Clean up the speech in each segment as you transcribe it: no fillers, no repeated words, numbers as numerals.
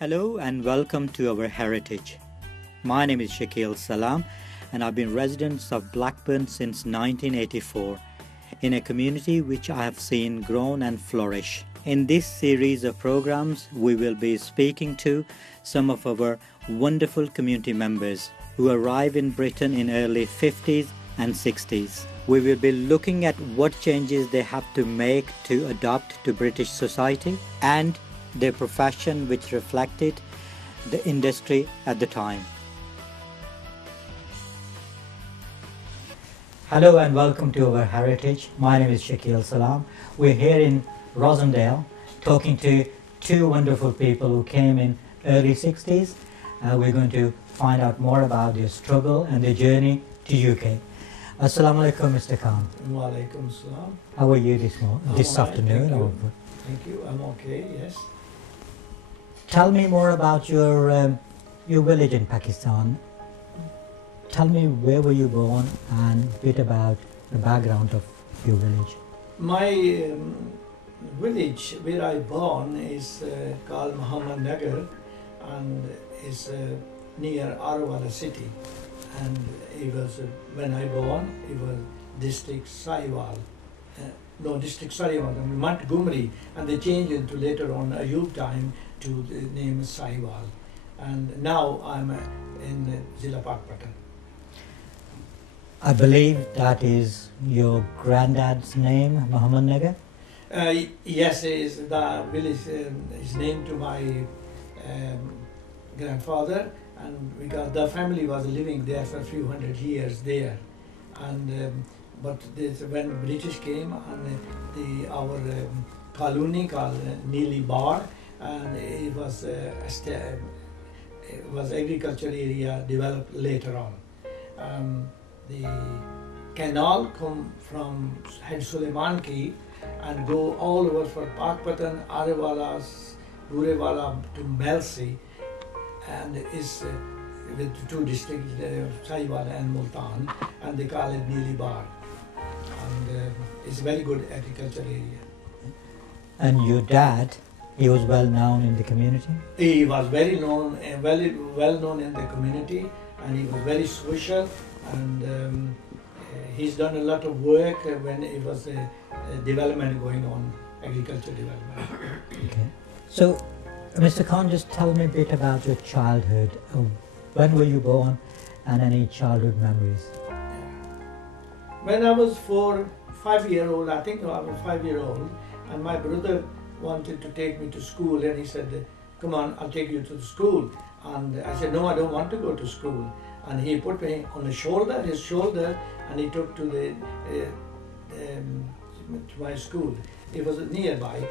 Hello and welcome to our heritage. My name is Shakil Salam and I've been resident of Blackburn since 1984 in a community which I have seen grown and flourish. In this series of programs, we will be speaking to some of our wonderful community members who arrived in Britain in early 50s and 60s. We will be looking at what changes they have to make to adapt to British society and their profession which reflected the industry at the time. Hello and welcome to our heritage. My name is Shakil Salam. We're here in Rosendale talking to two wonderful people who came in early 60s. We're going to find out more about their struggle and their journey to UK. Assalamu alaikum, Mr. Khan. Wa alaikum salam. How are you this afternoon? Thank you. I'm okay, yes. Tell me more about your village in Pakistan. Tell me where were you born and a bit about the background of your village. My village where I born is called Muhammad Nagar and is near Arwala city. And it was, when I born, it was district Sahiwal. District Sahiwal, Montgomery, and they changed it to later on Ayub time to the name Sahiwal. And now I'm in Zilla Pakpatan. I believe that is your granddad's name, Muhammad Nagar? Yes, the village is named to my grandfather, and the family was living there for a few hundred years there. And but when British came, and our colony called Neely Bar, and it was agriculture area developed later on. The canal come from Head Suleiman Ki and go all over for Pakpatan, Arewala, Burewala to Melsi, and is with two districts, Sahiwal and Multan, and they call it Neely Bar. And it's a very good agriculture area. And your dad, he was well known in the community? He was very known, well known in the community, and he was very social, and he's done a lot of work when it was a development going on, agriculture development. Okay. So, Mr. Khan, just tell me a bit about your childhood. When were you born and any childhood memories? When I was 5-year-old, I think I was 5-year-old, and my brother wanted to take me to school, and he said, come on, I'll take you to the school. And I said, no, I don't want to go to school. And he put me on his shoulder, and he took to my school. It was nearby.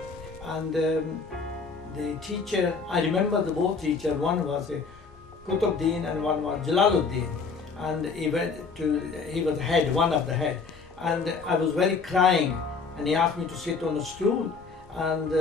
And the teacher, I remember the both teachers, one was Kutubuddin and one was Jalaluddin. And he was the head, one of the head. And I was very crying, and he asked me to sit on a stool. And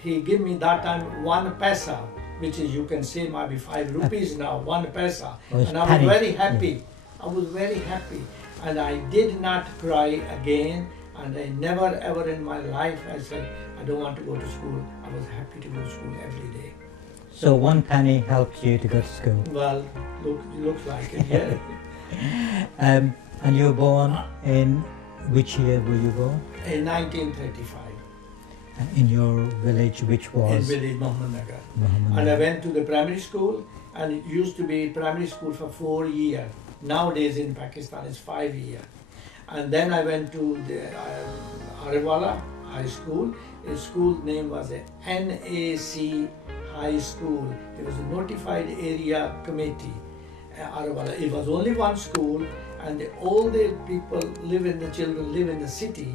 he gave me that time 1 paisa, which is, you can say, maybe 5 rupees now, 1 paisa. And I was very happy. I was very happy. And I did not cry again. And I never ever in my life I said, I don't want to go to school. I was happy to go to school every day. So 1 penny helped you to go to school? Well, looks like it, yeah. And you were born in, which year were you born? In 1935. In your village, which was? In village Muhammad Nagar. And I went to the primary school, and it used to be primary school for 4 years. Nowadays in Pakistan it's 5 years. And then I went to the Arewala High School. His school name was NAC High School. It was a notified area committee, Arewala. It was only one school, and all the children live in the city.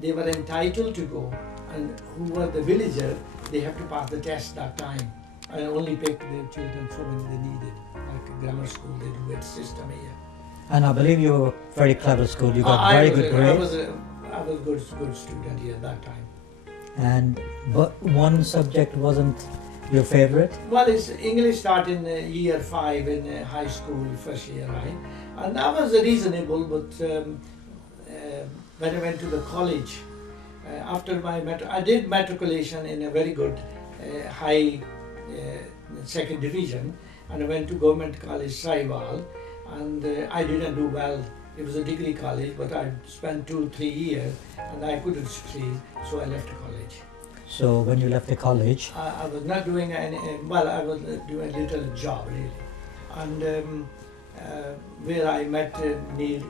They were entitled to go, and who were the villager, they have to pass the test that time, and only pick the children so when they needed. Like grammar school, they do it system here. And I believe you were very clever school. You got very good grades. I was good student here that time. But one subject wasn't your favorite? Well, it's English start in year 5 in high school, first year, right? And that was reasonable, but when I went to the college, after my I did matriculation in a very good high second division, and I went to Government College Sahiwal, and I didn't do well. It was a degree college, but I spent 2-3 years, and I couldn't succeed, so I left college. So when you left the college, I was not doing any, well, I was doing a little job really. And where I met Munir,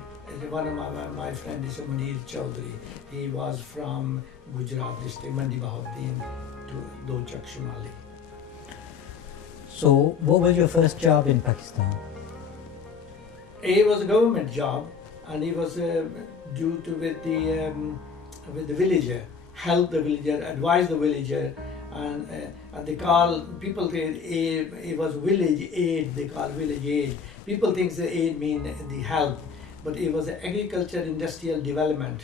one of my friends is Munir Chaudhary. He was from Gujarat district, Mandi Bahauddin to Dochak Shumali. so what was your first job in Pakistan? It was a government job, and he was due to with the villager, help the villager, advise the villager, and they call people say it was village aid. They call village aid. People think the aid mean the help, but it was agriculture industrial development,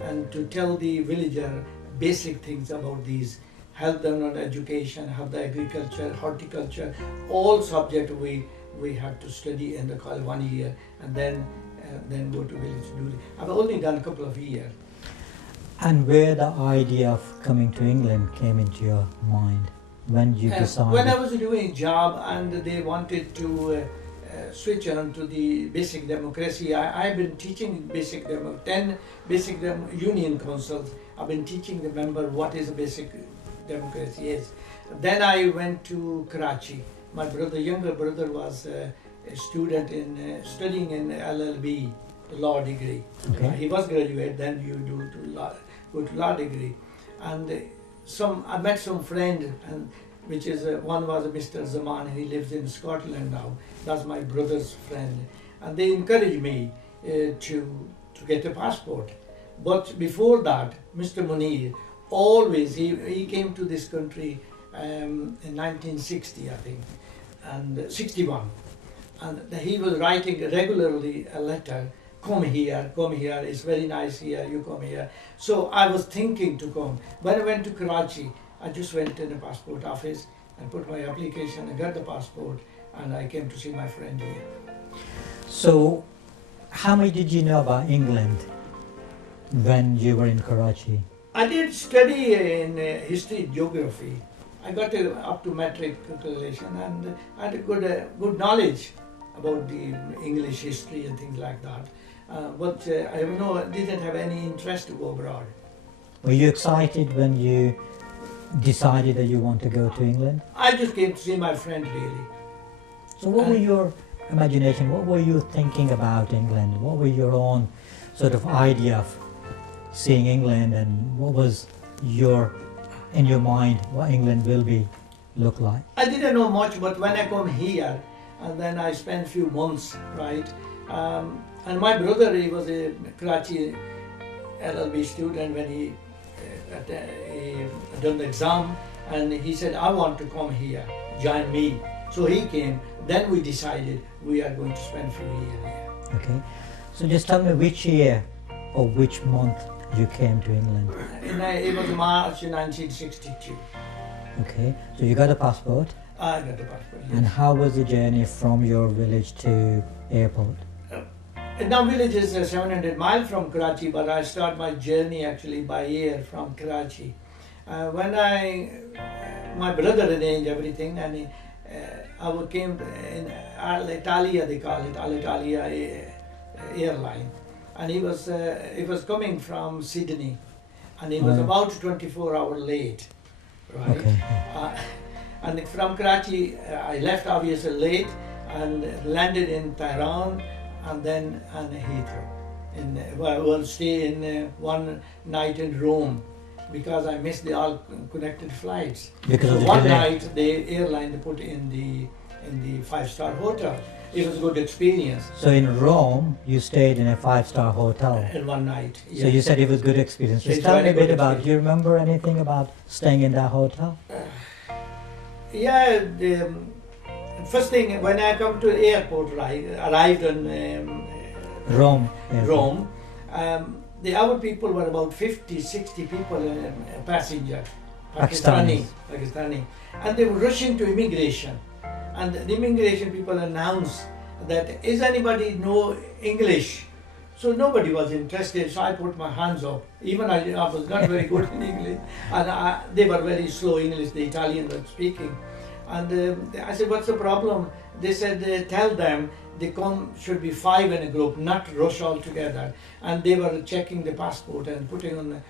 and to tell the villager basic things about these, help them on education, help the agriculture, horticulture, all subject we had to study in the college 1 year, and then go to village to do it. I've only done a couple of years. And where the idea of coming to England came into your mind? When you decided? When I was doing job and they wanted to switch on to the basic democracy, I've been teaching 10 basic union councils. I've been teaching the member what is a basic democracy is. Then I went to Karachi. My younger brother was a student in studying in LLB, law degree. Okay. He was graduate. Then you go to law degree, and I met some friend, and which is one was Mr. Zaman. He lives in Scotland now. That's my brother's friend, and they encouraged me to get a passport. But before that, Mr. Munir always he came to this country in 1960, I think, and 61, and he was writing regularly a letter. Come here, it's very nice here, you come here. So I was thinking to come. When I went to Karachi, I just went in the passport office and put my application and got the passport, and I came to see my friend here. So how much did you know about England when you were in Karachi? I did study in history, geography. I got up to matriculation, and I had a good knowledge about the English history and things like that. But I didn't have any interest to go abroad. Were you excited when you decided that you want to go to England? I just came to see my friend really. So what were your imagination, what were you thinking about England? What were your own sort of idea of seeing England, and what was in your mind what England will look like? I didn't know much, but when I come here, and then I spent a few months, right? And my brother, he was a Karachi LLB student when he done the exam, and he said, I want to come here, join me. So he came. Then we decided we are going to spend a few years here. Okay. So just tell me which year or which month you came to England. It was March 1962. Okay. So you got a passport? I got the passport, yes. And how was the journey from your village to airport? Now village is 700 miles from Karachi, but I start my journey actually by air from Karachi. When my brother arranged everything, and I came in Alitalia, they call it, Alitalia airline, and he was coming from Sydney, and he was about 24 hours late, right? Okay. And from Karachi, I left obviously late and landed in Tehran, and then in Heathrow. I will stay in one night in Rome because I missed the all connected flights. Because so one night the airline they put in the 5-star hotel. It was a good experience. So in Rome, you stayed in a 5-star hotel. In one night. So you said it was good experience. Just It's tell me a very bit good about. experience. Do you remember anything about staying in that hotel? Yeah. First thing, when I come to the airport, right, arrived in Rome. Rome, the other people were about 50, 60 people, passenger, Pakistani, and they were rushing to immigration, and the immigration people announced that is anybody know English? So nobody was interested, so I put my hands up. Even I was not very good in English, and they were very slow English, the Italian were speaking. And I said, what's the problem? They said, tell them they should be 5 in a group, not rush all together. And they were checking the passport and putting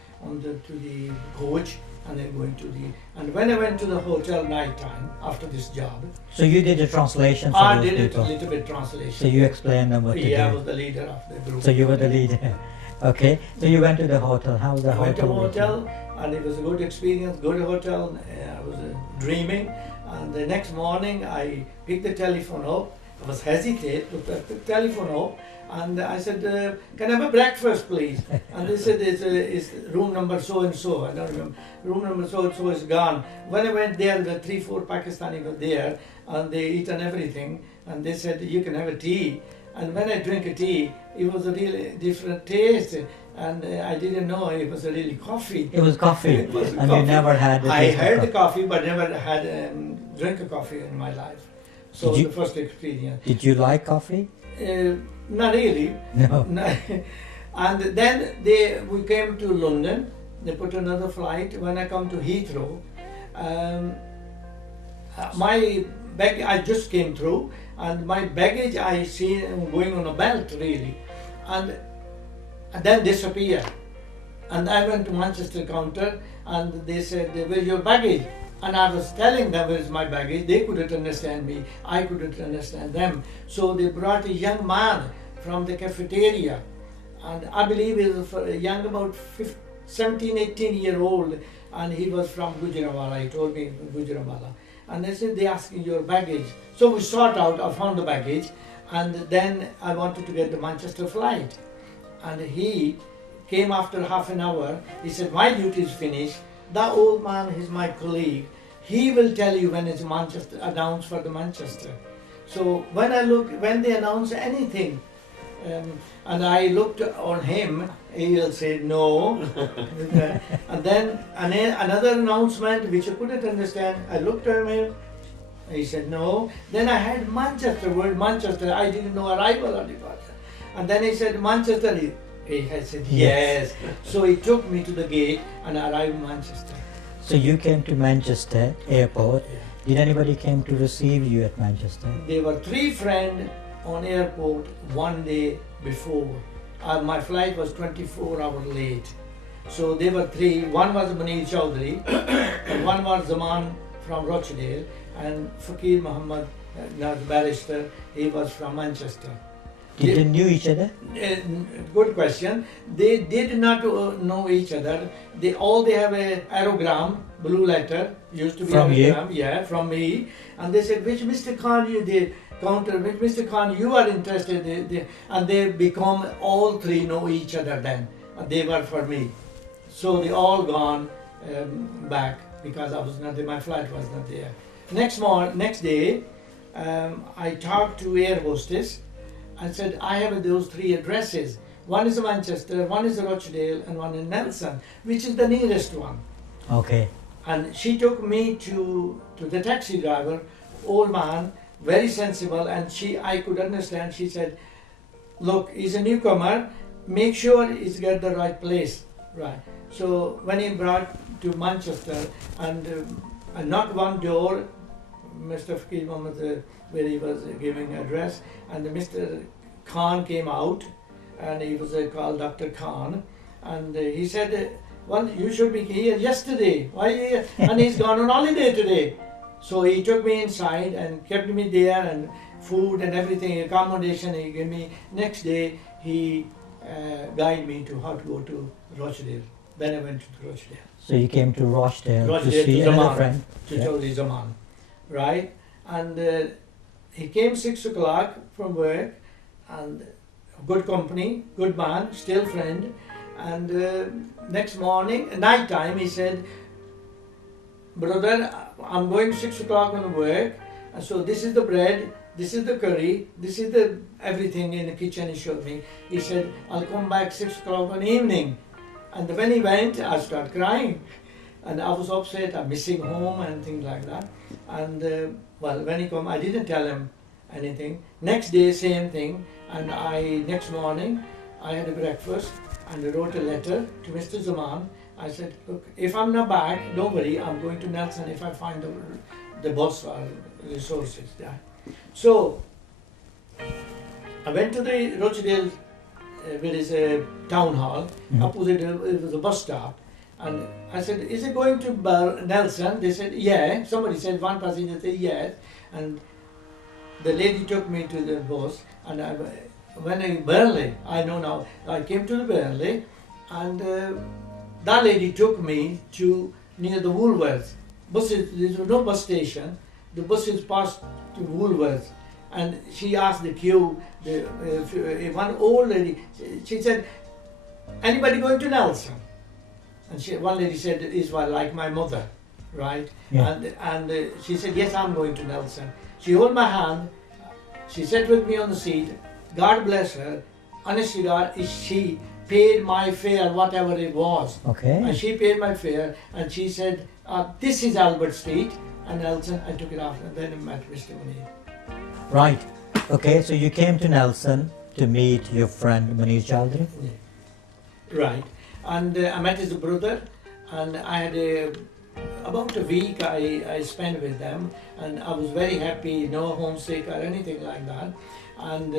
to the coach, and then going to the. And when I went to the hotel night time after this job. So you did a translation for I those did people. a little bit translation. So you explained them what to do. Yeah, I was the leader of the group. So you were the leader. Okay. So you went to the hotel. How was the I went to hotel? hotel, and it was a good experience, good hotel. I was dreaming. And the next morning, I picked the telephone up. I was hesitant to pick the telephone up, and I said, "Can I have a breakfast, please?" And they said, "It's room number so and so." I don't remember. Room number so and so is gone. When I went there, the 3-4 Pakistani were there, and they eaten everything. And they said, "You can have a tea." And when I drank a tea, it was a really different taste. And I didn't know it was a really coffee. It was coffee. It was And coffee. you never had the I taste of had the coffee. coffee, but never had drank a coffee in my life. So Did you- the first experience. Did you like coffee? Not really. No. And then we came to London. They put another flight. When I come to Heathrow, my bag, I just came through, and my baggage I see going on a belt really, and then disappear. And I went to Manchester counter, and they said, "Where's your baggage?" And I was telling them where's my baggage. They couldn't understand me. I couldn't understand them. So they brought a young man from the cafeteria, and I believe he was a young, about 17, 18-year-old, and he was from Gujranwala. He told me Gujranwala. And they said, "They asking your baggage." So we sought out, I found the baggage, and then I wanted to get the Manchester flight. And he came after half an hour. He said, "My duty is finished. That old man is my colleague. He will tell you when it's Manchester announced for the Manchester." So when they announce anything, and I looked on him, he will say no. And then another announcement which I couldn't understand. I looked at him. He said no. Then I had Manchester, word Manchester. I didn't know arrival or departure. And then he said Manchester. I said yes. So he took me to the gate, and I arrived in Manchester. So you came to Manchester airport. Yeah. Did anybody came to receive you at Manchester? There were 3 friends on airport one day before. My flight was 24 hours late. So there were 3. One was Munir Chowdhury, and one was Zaman from Rochdale, and Fakir Muhammad, now the barrister, he was from Manchester. Did they knew each other? Good question. They did not know each other. They have a aerogram, blue letter, used to be From you? aerogram, yeah, from me. And they said, "Which Mr. Khan you did?" Counter, "Which Mr. Khan you are interested in?" And they become, all 3 know each other then. And they were for me. So they all gone back because I was not there, my flight was not there. Next day, I talked to air hostess. I said, "I have those 3 addresses. One is Manchester, one is Rochdale, and one in Nelson. Which is the nearest one?" Okay. And she took me to the taxi driver, old man, very sensible, and I could understand. She said, "Look, he's a newcomer. Make sure he's got the right place." Right. So when he brought to Manchester, and I knocked one door, Mr. Fakir Muhammad, where he was giving address, and Mr. Khan came out, and he was called Dr. Khan, and he said, "Well, you should be here yesterday. Why are you here?" And he's gone on holiday today. So he took me inside and kept me there, and food and everything, accommodation he gave me. Next day, he guided me to how to go to Rochdale. Then I went to Rochdale. So you came to Rochdale to Rochdale see to another Zaman, friend. to Yeah. Chaudhry Zaman, right? And he came 6 o'clock from work, and good company, good man, still friend. And next morning, night time, he said, "Brother, I'm going 6 o'clock on work, and so this is the bread, this is the curry, this is the everything in the kitchen." He showed me. He said, "I'll come back 6 o'clock in the evening." And when he went, I started crying. And I was upset, I'm missing home and things like that. And when he come, I didn't tell him anything. Next day, same thing. And next morning, I had a breakfast and I wrote a letter to Mr. Zaman. I said, "Look, if I'm not back, don't worry, I'm going to Nelson if I find the boss for resources. Yeah. So I went to the Rochdale, where is a town hall. Opposite it was a bus stop, and I said, "Is it going to Nelson?" They said, "Yeah." Somebody said, one passenger said yes, and the lady took me to the bus, and when I Burnley, I know now. I came to the Burnley, and that lady took me to near the Woolworths. Buses, there was no bus station. The buses passed to Woolworths, and she asked the queue. One old lady, she said, "Anybody going to Nelson?" And one lady said, "Is like my mother, right?" Yeah. And she said, "Yes, I'm going to Nelson." She held my hand. She sat with me on the seat. God bless her. Honestly, God, she paid my fare, whatever it was. Okay. And she paid my fare, and she said, "This is Albert Street." And Nelson, I took it off, and then I met Mr. Munir. Right. Okay, so you came to Nelson to meet your friend Munir Chowdhury? Yeah. Right. And I met his brother, and I had about a week I spent with them, and I was very happy, no homesick or anything like that. And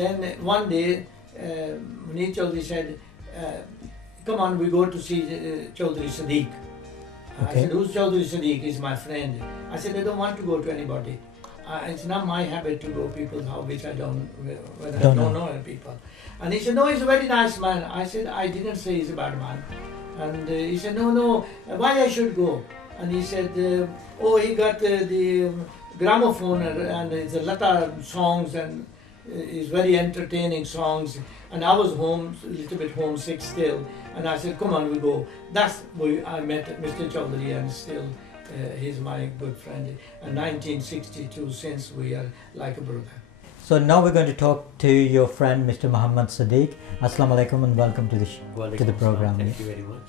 then one day, Munir Chowdhury said, "Come on, we go to see Chowdhury Sadiq." I Okay. said, "Who's Chowdhury Sadiq?" He's my friend. I said, "I don't want to go to anybody. It's not my habit to go to people's house, which I don't, when I Don't don't know. know people." And he said, "No, he's a very nice man." I said, "I didn't say he's a bad man." And he said, "No, why I should go?" And he said, "Oh, he got the gramophone, and it's a lot of songs, and it's very entertaining songs." And I was home, a little bit homesick still. And I said, "Come on, we go." That's where I met Mr. Chowdhury, and still he's my good friend. And 1962, since we are like a brother. So now we're going to talk to your friend Mr. Muhammad Sadiq. Assalamu alaikum and welcome to the program. Thank you very much.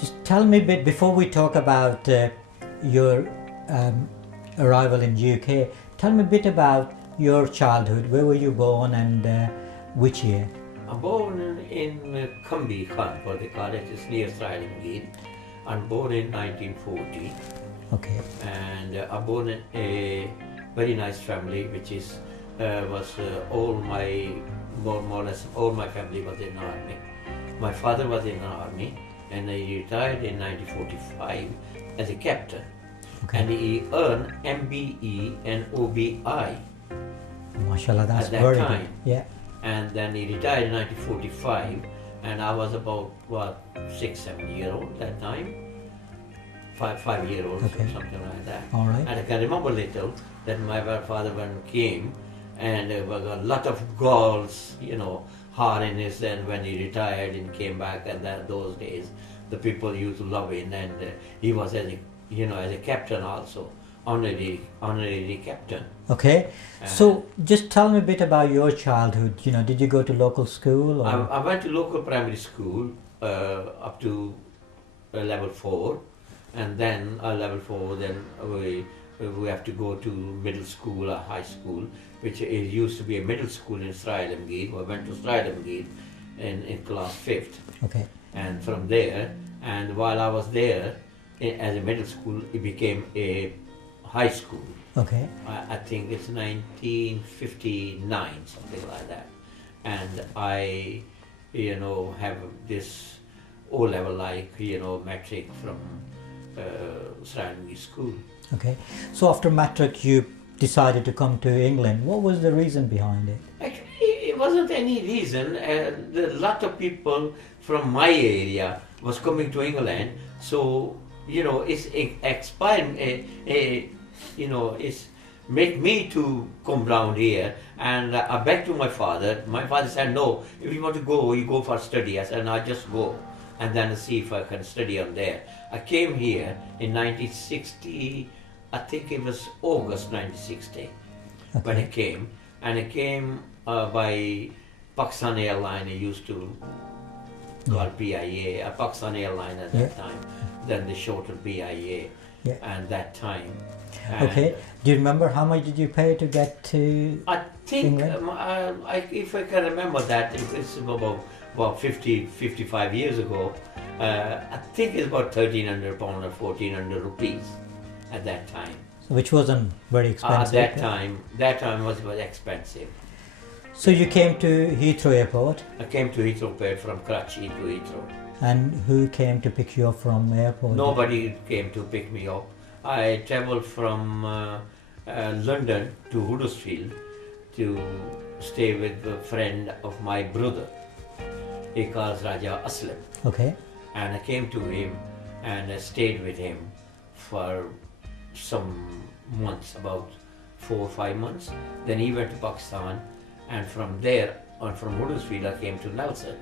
Just tell me a bit, before we talk about your arrival in UK, tell me a bit about your childhood. Where were you born and which year? I'm born in Kambi, Khanpur, they call it. It's near Sralimgate. I'm born in 1940, Okay. and I'm born in a very nice family, which is was all my more or less all my family was in the army. My father was in the army, and he retired in 1945 as a captain, Okay. and he earned MBE and OBI. Mashallah, that's At that very time. good. Yeah. And then he retired in 1945, and I was about 6-7 years old that time, 5 years old, Okay. something like that. All right. And I can remember little that my father when came, and there were a lot of girls, hardiness, and when he retired and came back, and those days, the people used to love him, and he was as a captain also, honorary captain. Okay. So just tell me a bit about your childhood. Did you go to local school? Or? I went to local primary school up to level 4, and then level 4, then we have to go to middle school or high school, which used to be a middle school in Sralimgate. I went to Sralimgate in class 5th, Okay. and from there, and while I was there as a middle school, it became a high school. Okay. I think it's 1959, something like that. And I, have this O-level matric from Sralimgate School. Okay. So after matric, you decided to come to England. What was the reason behind it? Actually, it wasn't any reason. A lot of people from my area was coming to England, so it's inspired. It's make me to come round here. And I begged to my father. My father said, "No, if you want to go, you go for study." I said, "No, just go, and then see if I can study on there." I came here in 1960. I think it was August 1960 when I came, and I came by Pakistan Airline. I used to call PIA, Pakistan Airline at that time. Then they shortened PIA, and that time. And Okay. Do you remember how much did you pay to get to? I think, England? if I can remember that, it's about 55 years ago. I think it's about £1,300 or 1,400 rupees. at that time. Which wasn't very expensive. That time was expensive. So you came to Heathrow Airport? I came to Heathrow Airport from Karachi to Heathrow. And who came to pick you up from airport? Nobody came to pick me up. I travelled from London to Huddersfield to stay with a friend of my brother. He calls Raja Aslam. Okay. And I came to him and I stayed with him for some months, about 4 or 5 months. Then he went to Pakistan, and from there on, from Huddersfield, I came to Nelson.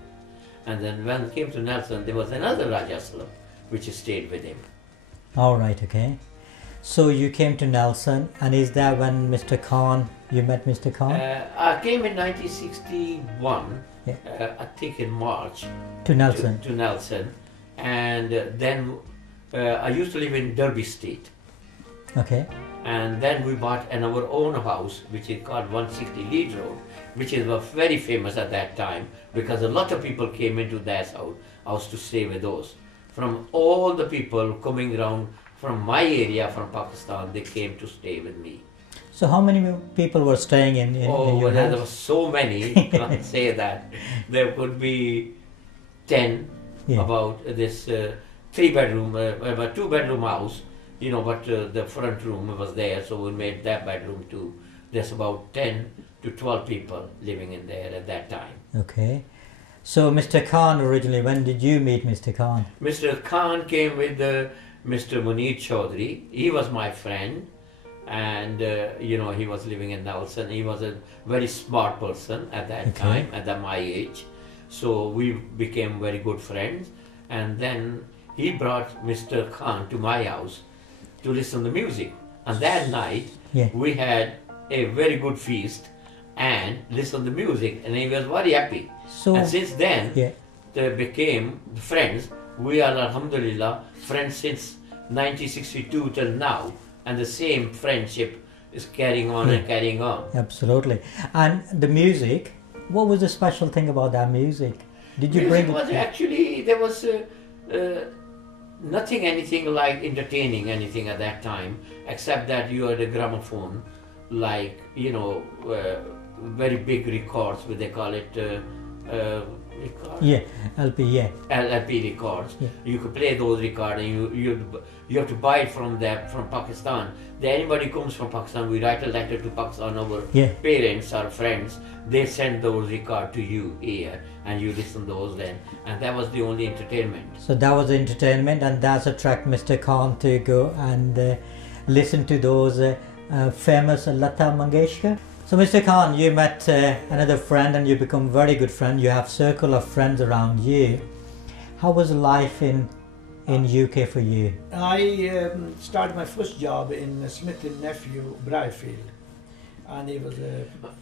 And then when I came to Nelson, there was another Raja Aslam, which stayed with him. All right, okay. So you came to Nelson, and is that when Mr. Khan, you met Mr. Khan? I came in 1961, Yeah. I think in March. To Nelson? To Nelson. And then I used to live in Derby Street. Okay. And then we bought our own house, which is called 160 Leeds Road, which is very famous at that time because a lot of people came into that house to stay with us. From all the people coming around from my area, from Pakistan, they came to stay with me. So how many people were staying in your there house? were so many, can't say that. There could be 10, Yeah. about this 3-bedroom, about 2-bedroom house, but the front room was there, so we made that bedroom too. There's about 10 to 12 people living in there at that time. Okay. So Mr. Khan originally, when did you meet Mr. Khan? Mr. Khan came with Mr. Munir Chaudhry. He was my friend, and he was living in Nelson. He was a very smart person at that time, at my age. So we became very good friends, and then he brought Mr. Khan to my house to listen to music. And that night, we had a very good feast and listened to music, and he was very happy. So, and since then, they became friends. We are, alhamdulillah, friends since 1962 till now, and the same friendship is carrying on and carrying on. Absolutely. And the music, what was the special thing about that music? Did you bring it? Actually, there was nothing, anything like entertaining anything at that time, except that you had a gramophone, like, very big records, what they call it, records. Yeah, LP, LP records. Yeah. You could play those records, and you have to buy it from Pakistan. Then anybody comes from Pakistan, we write a letter to Pakistan, our parents or friends, they send those records to you here, and you listen to those then. And that was the only entertainment. So that was the entertainment, and that's attract Mr. Khan to go and listen to those famous Lata Mangeshkar. So Mr. Khan, you met another friend and you become very good friend. You have circle of friends around you. How was life in UK for you? I started my first job in Smith & Nephew, Briarfield, and it was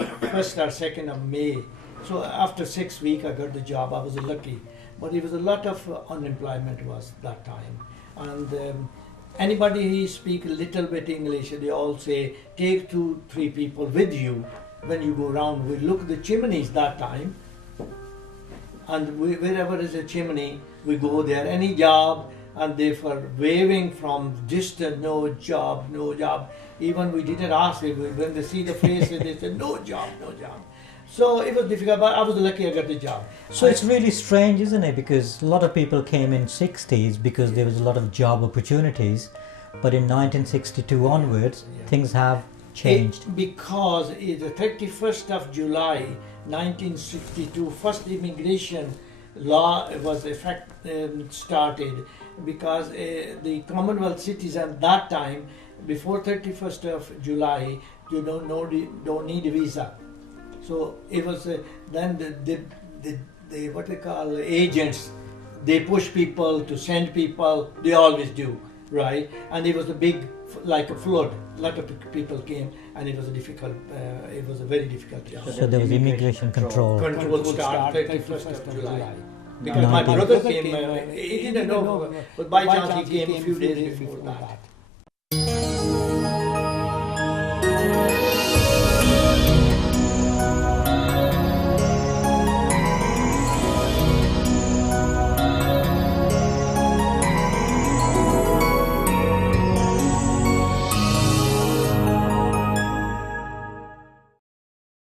1st or 2nd of May. So after 6 weeks I got the job. I was lucky, but it was a lot of unemployment was that time, and anybody who speak a little bit English, they all say take 2-3 people with you when you go around. We look at the chimneys that time, and wherever is a chimney, we go there. Any job, and they were waving from distance, no job, no job. Even we didn't ask it. When they see the faces, they said no job, no job. So it was difficult, but I was lucky I got the job. So it's really strange, isn't it? Because a lot of people came in 60s because there was a lot of job opportunities. But in 1962 onwards, things have changed. Because the 31st of July 1962, first immigration law was started, because the Commonwealth citizens that time, before 31st of July, you don't need a visa. So it was then the what they call agents, they push people to send people, they always do, right? And it was a big, like a flood, a lot of people came, and it was a difficult, it was a very difficult job. So there was immigration control. Control started 31st of July. Because my brother came, he didn't know, but by chance he came a few days before that.